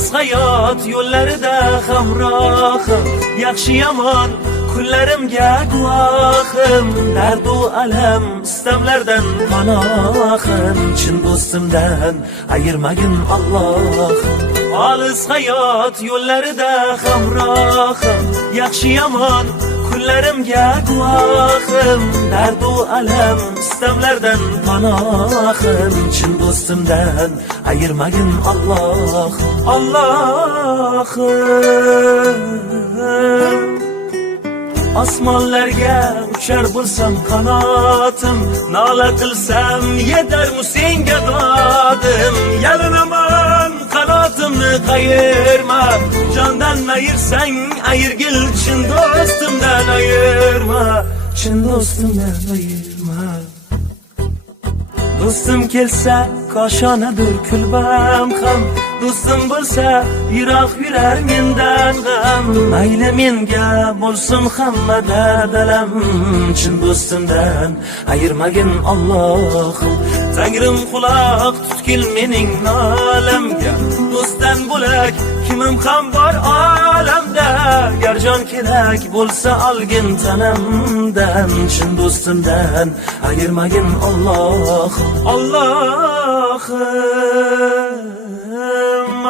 Olis hayot yo'llarida hamrohim, yaxshi yomon kunlarimga guvohim. Dardu alam istamlardan panohim, chin do'stimdan ayirmagin Alloh. Olis hayot yo'llarida hamrohim, yaxshi yomon kunlarimga guvohim. Dardu alam istamlardan panohim, chin do'stimdan ayirmagin Alloh. Allohim, osmonlarga uchar bo'lsam qanotim, nola qilsam yetarmi senga dodim. Yalinaman qanotimni qayirma, jondan ayirsang ayirgil, chin do'stimdan ayirma, chin do'stimdan ayirma. Do'stim kelsa koshonadir kulbam ham, do'stim bo'lsa yiroq yurar mendan g'am. Mayli menga bo'lsin hamma dardalam, chin do'stimdan ayirmagin Allohim. Tangrim quloq tutgil mening nolamga, do'stdan bo'lak kimim ham bor olamda. Gar jon kerak bo'lsa olgin tanamdan, chin do'stimdan ayirmagin Allohim. Allohim,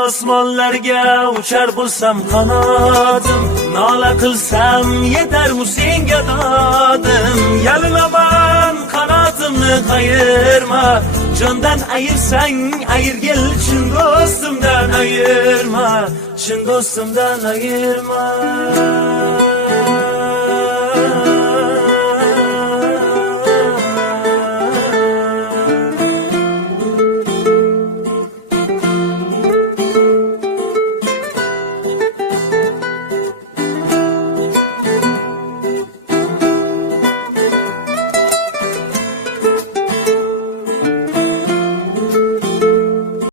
osmonlarga uchar bo'lsam qanotim, nola qilsam yetarmi senga dodim. Yalinaman qanotimni qayirma, jondan ayirsang ayirgil, chin do'stimdan ayirma, chin do'stimdan ayirma.